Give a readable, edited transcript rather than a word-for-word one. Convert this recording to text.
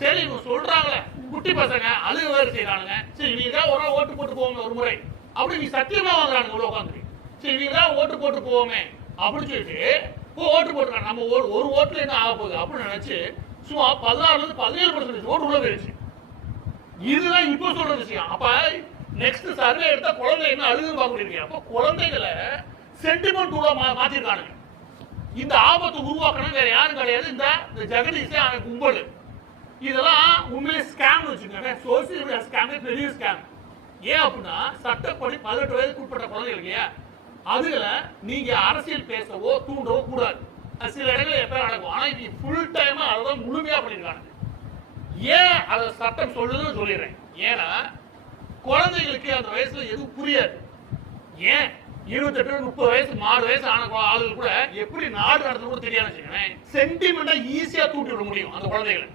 சரி இவங்க சொல்றாங்களே குட்டி பசங்க அழுக வேறு செய்யறானுங்க. சரி நீ தான் ஒரு நாள் ஓட்டு போட்டு போவோமே ஒரு முறை அப்படி நீ சத்தியமா வாங்குறானுங்க இவ்வளவு உட்காந்து. சரி நீ தான் ஓட்டு போட்டு போவோமே அப்படின்னு சொல்லிட்டு ஓட்டு போட்டுருக்காங்க. நம்ம ஒரு ஓட்டுல என்ன ஆக போகுது அப்படின்னு நினைச்சு சும்மா 16-17% ஓட்டு உள்ள போயிடுச்சு. இதுதான் இப்ப சொல்ற விஷயம். அப்ப நெக்ஸ்ட் சர்வே எடுத்தா குழந்தை என்ன அழுகுன்னு பார்க்க முடியும். அப்ப குழந்தைகளை சென்டிமெண்ட் உள்ள மாத்திருக்கானுங்க. இந்த ஆபத்தை உருவாக்கணும் வேற யாரும் கிடையாது, இந்த ஜெகதீஷ் அவன் கும்பல். இதெல்லாம் உண்மையிலே ஸ்கேம் வச்சுக்கோங்க. சோசியல் மீடியா ஸ்கேம் பெரிய ஸ்கேம். ஏன் அப்படின்னா சட்டப்படி 18 வயதுக்கு உட்பட்ட குழந்தைகள் இல்லையா, அதுல நீங்க அரசியல் பேசவோ தூண்டவோ கூடாது. சில இடங்களில் எப்ப நடக்கும். ஆனா இது ஃபுல் டைமா அதான் முழுமையா பண்ணிருக்காங்க. ஏன் அதை சட்டம் சொல்லுதுன்னு சொல்லிடுறேன். ஏன்னா குழந்தைகளுக்கு அந்த வயசுல எதுவும் புரியாது. ஏன் 28-30 வயசு 4 வயசு ஆன ஆளுகள் கூட எப்படி நாடு நடத்த கூட தெரியாது. சென்டிமெண்டா ஈஸியா தூண்டி விட முடியும் அந்த குழந்தைகளை.